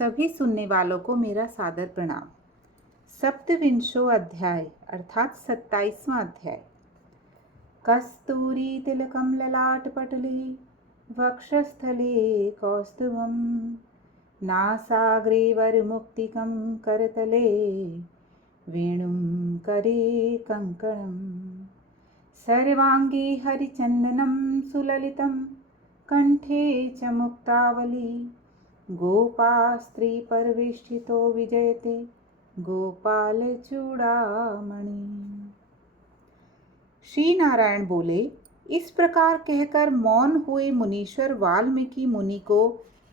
सभी सुनने वालों को मेरा सादर प्रणाम। सप्तविंशो अध्याय अर्थात 27वां अध्याय। कस्तूरी तिलकम ललाटपटले वक्षस्थले कौस्तुभम नासाग्रे वरमुक्तिकं करतले वेणुं करे कंकणम सर्वांगे हरिचंदनं सुललितं कंठे च मुक्तावली गोपा स्त्री परवेष्टितो विजयते गोपाल चूड़ामणि। श्री नारायण बोले, इस प्रकार कहकर मौन हुए मुनीश्वर वाल्मीकि मुनि को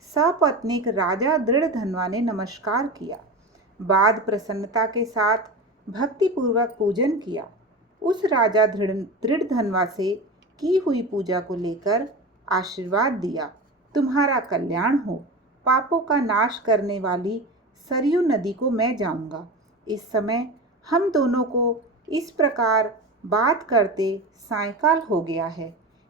सपत्नीक राजा दृढ़धन्वा ने नमस्कार किया। बाद प्रसन्नता के साथ भक्तिपूर्वक पूजन किया। उस राजा दृढ़धन्वा से की हुई पूजा को लेकर आशीर्वाद दिया। तुम्हारा कल्याण हो। पापों का नाश करने वाली सरयू नदी को मैं जाऊंगा। इस समय हम दोनों को इस प्रकार बात करते सायंकाल हो गया है।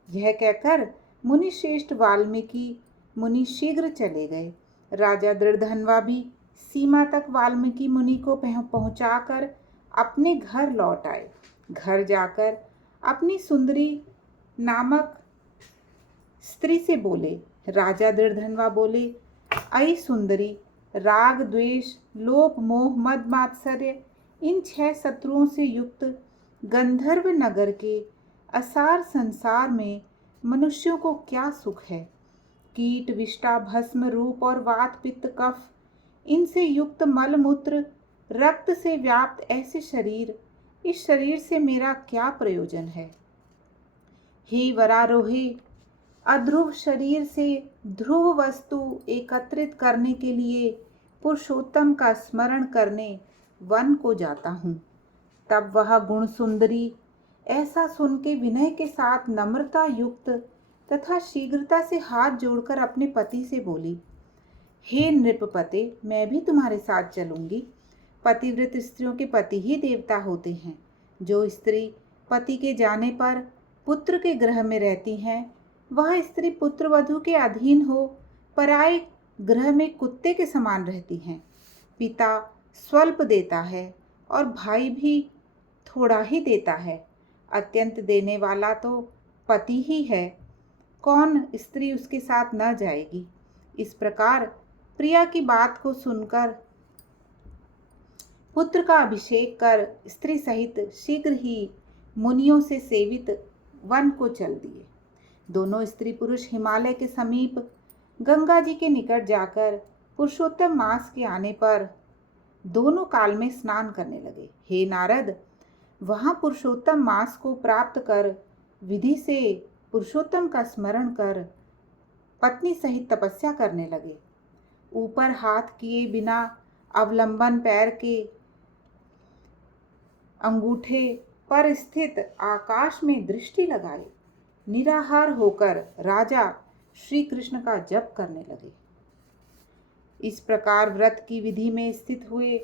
यह कहकर मुनिश्रेष्ठ वाल्मीकि मुनि शीघ्र चले गए। राजा दृढ़धन्वा भी सीमा तक वाल्मीकि मुनि को पहुंचाकर अपने घर लौट आए। घर जाकर अपनी सुंदरी नामक स्त्री से बोले। राजा दृढ़धन्वा बोले, अई सुंदरी, राग द्वेष लोभ मोह मद मात्सर्य इन 6 शत्रुओं से युक्त गंधर्व नगर के असार संसार में मनुष्यों को क्या सुख है। कीट विष्टा भस्म रूप और वात पित्त कफ इनसे युक्त मल मूत्र रक्त से व्याप्त ऐसे शरीर, इस शरीर से मेरा क्या प्रयोजन है। हे वरारोहे, अध्रुव शरीर से ध्रुव वस्तु एकत्रित करने के लिए पुरुषोत्तम का स्मरण करने वन को जाता हूँ। तब वह गुण सुंदरी ऐसा सुन के विनय के साथ नम्रता युक्त तथा शीघ्रता से हाथ जोड़कर अपने पति से बोली, हे नृपपते, मैं भी तुम्हारे साथ चलूंगी। पतिव्रत स्त्रियों के पति ही देवता होते हैं। जो स्त्री पति के जाने पर पुत्र के गृह में रहती हैं, वह स्त्री पुत्रवधू के अधीन हो पराये गृह में कुत्ते के समान रहती हैं। पिता स्वल्प देता है और भाई भी थोड़ा ही देता है। अत्यंत देने वाला तो पति ही है। कौन स्त्री उसके साथ न जाएगी। इस प्रकार प्रिया की बात को सुनकर पुत्र का अभिषेक कर स्त्री सहित शीघ्र ही मुनियों से सेवित वन को चल दिए। दोनों स्त्री पुरुष हिमालय के समीप गंगा जी के निकट जाकर पुरुषोत्तम मास के आने पर दोनों काल में स्नान करने लगे। हे नारद, वहां पुरुषोत्तम मास को प्राप्त कर विधि से पुरुषोत्तम का स्मरण कर पत्नी सहित तपस्या करने लगे। ऊपर हाथ किए बिना अवलंबन पैर के अंगूठे पर स्थित आकाश में दृष्टि लगाए निराहार होकर राजा श्री कृष्ण का जप करने लगे। इस प्रकार व्रत की विधि में स्थित हुए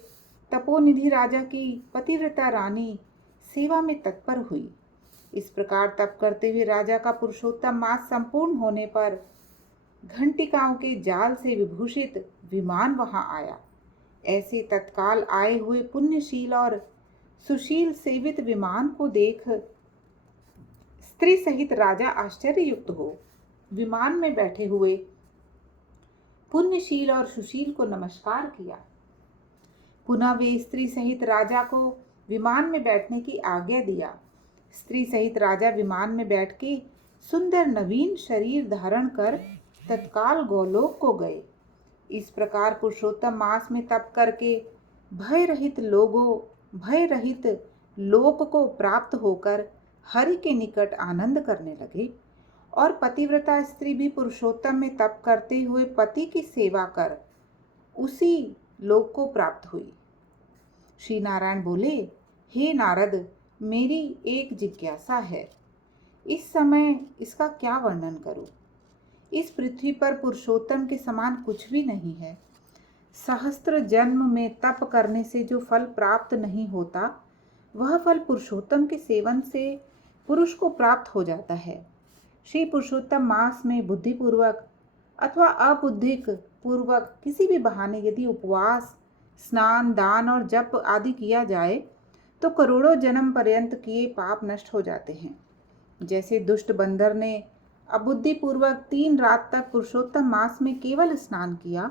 तपोनिधि राजा की पतिव्रता रानी सेवा में तत्पर हुई। इस प्रकार तप करते हुए राजा का पुरुषोत्तम मास संपूर्ण होने पर घंटिकाओं के जाल से विभूषित विमान वहां आया। ऐसे तत्काल आए हुए पुण्यशील और सुशील सेवित विमान को देख स्त्री सहित राजा आश्चर्य युक्त हो विमान में बैठे हुए पुण्यशील और सुशील को नमस्कार किया। पुनः वे स्त्री सहित राजा को विमान में बैठने की आज्ञा दिया। स्त्री सहित राजा विमान में बैठ के सुंदर नवीन शरीर धारण कर तत्काल गोलोक को गए। इस प्रकार पुरुषोत्तम मास में तप करके भय रहित लोक को प्राप्त होकर हरि के निकट आनंद करने लगे। और पतिव्रता स्त्री भी पुरुषोत्तम में तप करते हुए पति की सेवा कर उसी लोक को प्राप्त हुई। श्री नारायण बोले, हे नारद, मेरी एक जिज्ञासा है। इस समय इसका क्या वर्णन करूं। इस पृथ्वी पर पुरुषोत्तम के समान कुछ भी नहीं है। सहस्त्र जन्म में तप करने से जो फल प्राप्त नहीं होता, वह फल पुरुषोत्तम के सेवन से पुरुष को प्राप्त हो जाता है। श्री पुरुषोत्तम मास में बुद्धिपूर्वक अथवा अबुद्धिक पूर्वक किसी भी बहाने यदि उपवास, स्नान, दान और जप आदि किया जाए तो करोड़ों जन्म पर्यंत किए पाप नष्ट हो जाते हैं। जैसे दुष्ट बंदर ने अबुद्धि पूर्वक 3 रात तक पुरुषोत्तम मास में केवल स्नान किया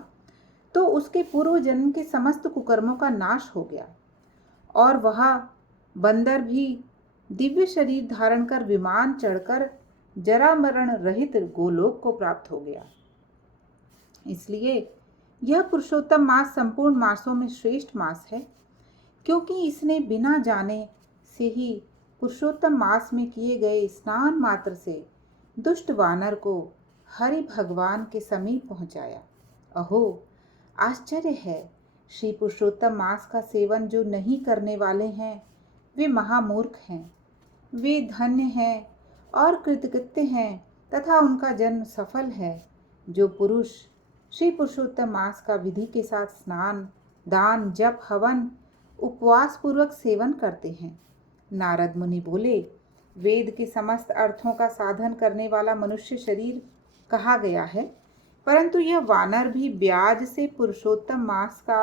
तो उसके पूर्व जन्म के समस्त कुकर्मों का नाश हो गया और वह बंदर भी दिव्य शरीर धारण कर विमान चढ़कर जरा मरण रहित गोलोक को प्राप्त हो गया। इसलिए यह पुरुषोत्तम मास संपूर्ण मासों में श्रेष्ठ मास है, क्योंकि इसने बिना जाने से ही पुरुषोत्तम मास में किए गए स्नान मात्र से दुष्ट वानर को हरि भगवान के समीप पहुंचाया। अहो, आश्चर्य है, श्री पुरुषोत्तम मास का सेवन जो नहीं करने वाले हैं वे महामूर्ख हैं। वे धन्य हैं और कृतकृत्य हैं तथा उनका जन्म सफल है जो पुरुष श्री पुरुषोत्तम मास का विधि के साथ स्नान, दान, जप, हवन, उपवास पूर्वक सेवन करते हैं। नारद मुनि बोले, वेद के समस्त अर्थों का साधन करने वाला मनुष्य शरीर कहा गया है, परंतु यह वानर भी ब्याज से पुरुषोत्तम मास का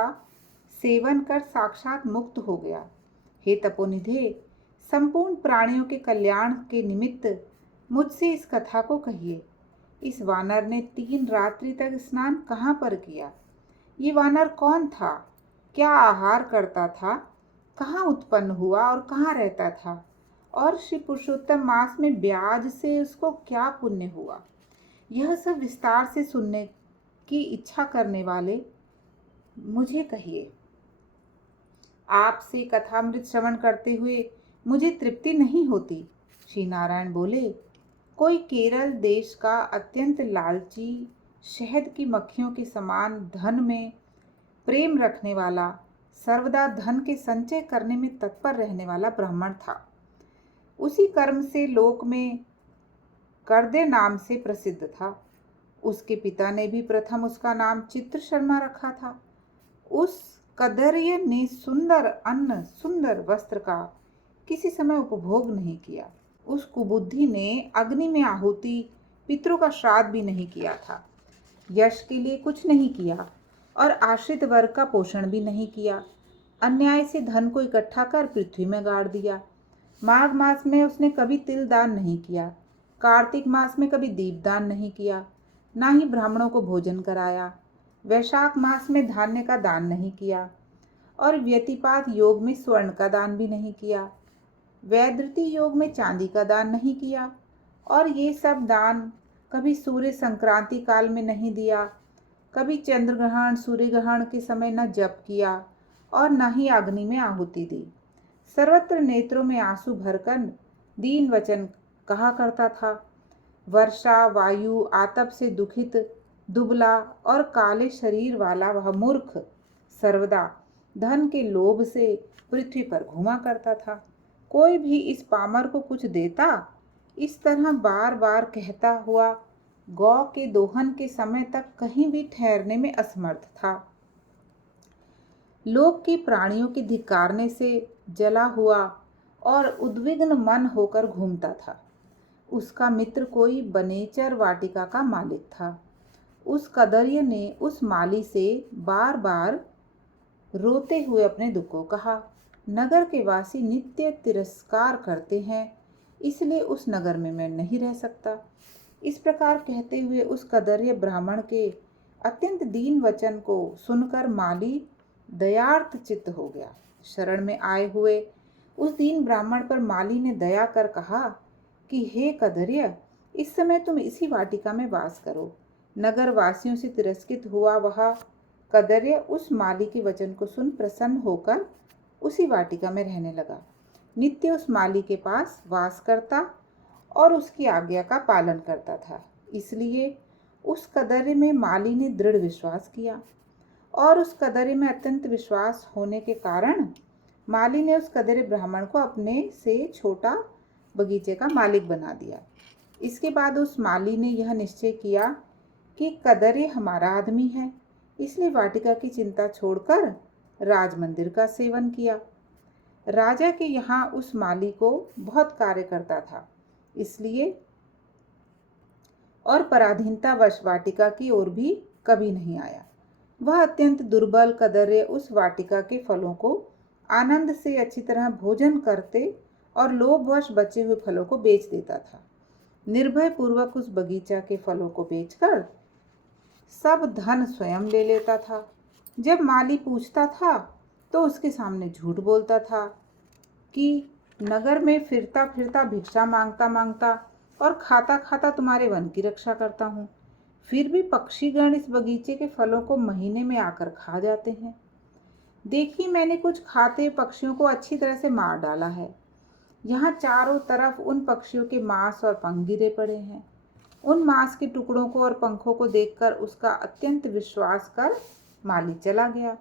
सेवन कर साक्षात मुक्त हो गया। हे तपोनिधे, संपूर्ण प्राणियों के कल्याण के निमित्त मुझसे इस कथा को कहिए। इस वानर ने 3 रात्रि तक स्नान कहाँ पर किया? ये वानर कौन था? क्या आहार करता था? कहाँ उत्पन्न हुआ और कहाँ रहता था? और श्री पुरुषोत्तम मास में ब्याज से उसको क्या पुण्य हुआ? यह सब विस्तार से सुनने की इच्छा करने वाले मुझे कहिए। आपसे कथामृत श्रवण करते हुए मुझे तृप्ति नहीं होती। श्री नारायण बोले, कोई केरल देश का अत्यंत लालची, शहद की मक्खियों के समान धन में प्रेम रखने वाला, सर्वदा धन के संचय करने में तत्पर रहने वाला ब्राह्मण था। उसी कर्म से लोक में करदे नाम से प्रसिद्ध था। उसके पिता ने भी प्रथम उसका नाम चित्र शर्मा रखा था। उस कदर्य ने सुंदर अन्न, सुंदर वस्त्र का किसी समय उपभोग नहीं किया। उस कुबुद्धि ने अग्नि में आहुति, पितरों का श्राद्ध भी नहीं किया था, यश के लिए कुछ नहीं किया और आश्रित वर्ग का पोषण भी नहीं किया। अन्याय से धन को इकट्ठा कर पृथ्वी में गाड़ दिया। माघ मास में उसने कभी तिल दान नहीं किया, कार्तिक मास में कभी दीपदान नहीं किया, ना ही ब्राह्मणों को भोजन कराया। वैशाख मास में धान्य का दान नहीं किया और व्यतिपात योग में स्वर्ण का दान भी नहीं किया। वैद्रति योग में चांदी का दान नहीं किया और ये सब दान कभी सूर्य संक्रांति काल में नहीं दिया, कभी चंद्र ग्रहण, सूर्य ग्रहण के समय न जप किया और न ही अग्नि में आहुति दी। सर्वत्र नेत्रों में आंसू भरकर दीन वचन कहा करता था। वर्षा, वायु, आतप से दुखित, दुबला और काले शरीर वाला वह मूर्ख सर्वदा धन के लोभ से पृथ्वी पर घूमा करता था। कोई भी इस पामर को कुछ देता, इस तरह बार बार कहता हुआ गौ के दोहन के समय तक कहीं भी ठहरने में असमर्थ था। लोक के प्राणियों के धिक्कारने से जला हुआ और उद्विग्न मन होकर घूमता था। उसका मित्र कोई बनेचर वाटिका का मालिक था। उस कदर्य ने उस माली से बार बार रोते हुए अपने दुख को कहा। नगर के वासी नित्य तिरस्कार करते हैं, इसलिए उस नगर में मैं नहीं रह सकता। इस प्रकार कहते हुए उस कदर्य ब्राह्मण के अत्यंत दीन वचन को सुनकर माली दयार्थ चित्त हो गया। शरण में आए हुए उस दीन ब्राह्मण पर माली ने दया कर कहा कि हे कदर्य, इस समय तुम इसी वाटिका में वास करो। नगर वासियों से तिरस्कृत हुआ वह कदर्य उस माली के वचन को सुन प्रसन्न होकर उसी वाटिका में रहने लगा। नित्य उस माली के पास वास करता और उसकी आज्ञा का पालन करता था। इसलिए उस कदर्य में माली ने दृढ़ विश्वास किया और उस कदर्य में अत्यंत विश्वास होने के कारण माली ने उस कदर्य ब्राह्मण को अपने से छोटा बगीचे का मालिक बना दिया। इसके बाद उस माली ने यह निश्चय किया कि कदर्य हमारा आदमी है, इसलिए वाटिका की चिंता छोड़कर राज मंदिर का सेवन किया। राजा के यहाँ उस माली को बहुत कार्य करता था, इसलिए और पराधीनतावश वाटिका की ओर भी कभी नहीं आया। वह अत्यंत दुर्बल कदर्य उस वाटिका के फलों को आनंद से अच्छी तरह भोजन करते और लोभवश बचे हुए फलों को बेच देता था। निर्भय पूर्वक उस बगीचा के फलों को बेचकर सब धन स्वयं ले लेता था। जब माली पूछता था तो उसके सामने झूठ बोलता था कि नगर में फिरता फिरता भिक्षा मांगता मांगता और खाता खाता तुम्हारे वन की रक्षा करता हूँ, फिर भी पक्षीगण इस बगीचे के फलों को महीने में आकर खा जाते हैं। देखी मैंने कुछ खाते पक्षियों को अच्छी तरह से मार डाला है। यहाँ चारों तरफ उन पक्षियों के मांस और पंख गिरे पड़े हैं। उन मांस के टुकड़ों को और पंखों को देखकर उसका अत्यंत विश्वास कर माली चला गया।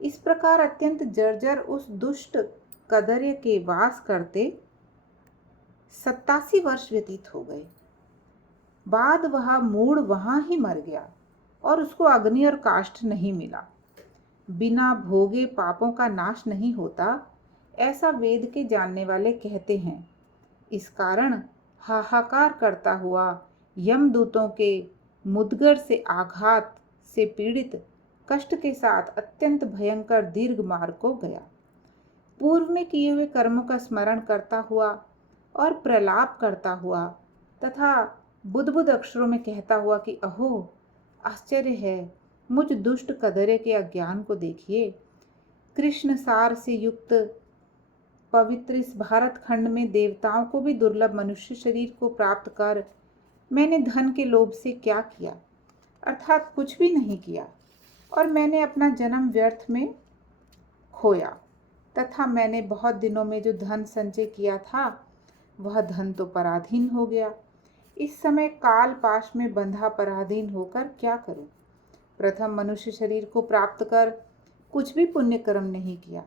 इस प्रकार अत्यंत जर्जर उस दुष्ट कदर्य के वास करते 87 वर्ष व्यतीत हो गए। बाद वह मूढ़ वहां ही मर गया और उसको अग्नि और काष्ठ नहीं मिला। बिना भोगे पापों का नाश नहीं होता, ऐसा वेद के जानने वाले कहते हैं। इस कारण हाहाकार करता हुआ यमदूतों के मुदगर से आघात से पीड़ित कष्ट के साथ अत्यंत भयंकर दीर्घ मार्ग को गया। पूर्व में किए हुए कर्मों का स्मरण करता हुआ और प्रलाप करता हुआ तथा बुद्ध अक्षरों में कहता हुआ कि अहो आश्चर्य है, मुझ दुष्ट कदरे के अज्ञान को देखिए। कृष्ण सार से युक्त पवित्र इस भारत खंड में देवताओं को भी दुर्लभ मनुष्य शरीर को प्राप्त कर मैंने धन के लोभ से क्या किया, अर्थात कुछ भी नहीं किया, और मैंने अपना जन्म व्यर्थ में खोया तथा मैंने बहुत दिनों में जो धन संचय किया था वह धन तो पराधीन हो गया। इस समय काल पाश में बंधा पराधीन होकर क्या करूं? प्रथम मनुष्य शरीर को प्राप्त कर कुछ भी पुण्य कर्म नहीं किया,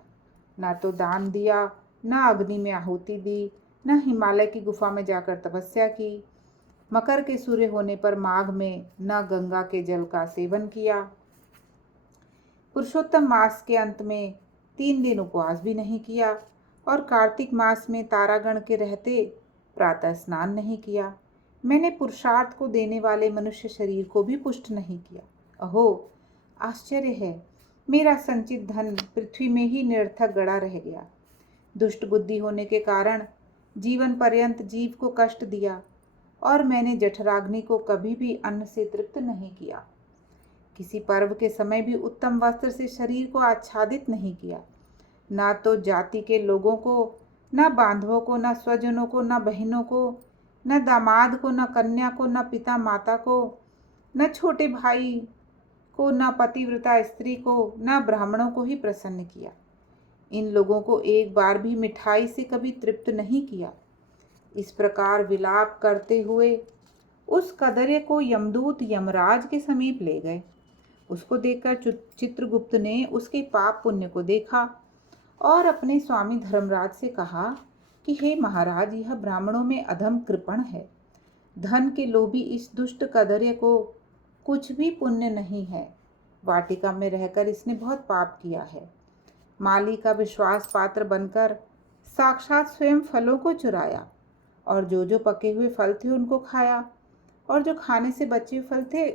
ना तो दान दिया, ना अग्नि में आहुति दी, न हिमालय की गुफा में जाकर तपस्या की, मकर के सूर्य होने पर माघ में न गंगा के जल का सेवन किया, पुरुषोत्तम मास के अंत में 3 दिन उपवास भी नहीं किया, और कार्तिक मास में तारागण के रहते प्रातः स्नान नहीं किया। मैंने पुरुषार्थ को देने वाले मनुष्य शरीर को भी पुष्ट नहीं किया। अहो आश्चर्य है, मेरा संचित धन पृथ्वी में ही निरर्थक गड़ा रह गया। दुष्ट बुद्धि होने के कारण जीवन पर्यंत जीव को कष्ट दिया, और मैंने जठराग्नि को कभी भी अन्न से तृप्त नहीं किया। किसी पर्व के समय भी उत्तम वस्त्र से शरीर को आच्छादित नहीं किया। ना तो जाति के लोगों को, न बांधवों को, न स्वजनों को, न बहनों को, न दामाद को, न कन्या को, न पिता माता को, न छोटे भाई को, न पतिव्रता स्त्री को, न ब्राह्मणों को ही प्रसन्न किया। इन लोगों को एक बार भी मिठाई से कभी तृप्त नहीं किया। इस प्रकार विलाप करते हुए उस कदर्य को यमदूत यमराज के समीप ले गए। उसको देखकर चित्रगुप्त ने उसके पाप पुण्य को देखा और अपने स्वामी धर्मराज से कहा कि हे महाराज, यह ब्राह्मणों में अधम कृपण है। धन के लोभी इस दुष्ट कदर्य को कुछ भी पुण्य नहीं है। वाटिका में रहकर इसने बहुत पाप किया है। माली का विश्वास पात्र बनकर साक्षात स्वयं फलों को चुराया, और जो पके हुए फल थे उनको खाया, और जो खाने से बचे हुए फल थे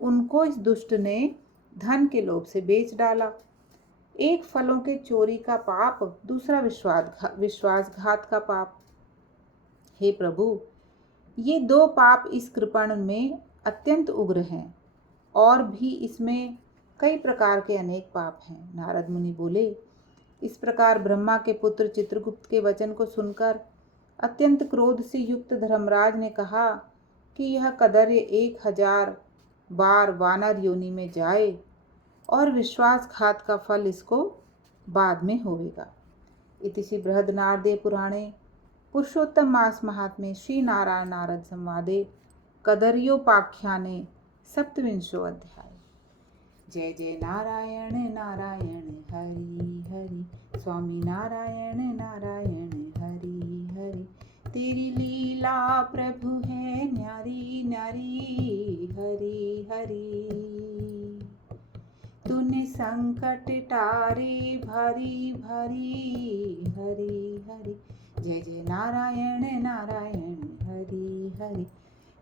उनको इस दुष्ट ने धन के लोभ से बेच डाला। एक फलों के चोरी का पाप, दूसरा विश्वासघात का पाप। हे प्रभु, ये 2 पाप इस कृपण में अत्यंत उग्र हैं, और भी इसमें कई प्रकार के अनेक पाप हैं। नारद मुनि बोले। इस प्रकार ब्रह्मा के पुत्र चित्रगुप्त के वचन को सुनकर अत्यंत क्रोध से युक्त धर्मराज ने कहा कि यह कदर्य 1000 बार वानर योनि में जाए, और विश्वासघात का फल इसको बाद में होवेगा। इति श्री बृहदनारदे पुराणे पुरुषोत्तम मास महात्म्ये श्री नारायण नारद संवादे कदर्योपाख्याने 27वां अध्याय। जय जय नारायण नारायण हरि हरि, स्वामी नारायण नारायण हरि हरि। तेरी लीला प्रभु है न्यारी न्यारी, हरि हरि। तूने संकट टारे भारी भारी, हरि हरि। जय जय नारायण नारायण हरि हरि।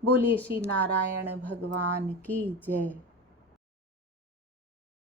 बोलिए श्री नारायण भगवान की जय।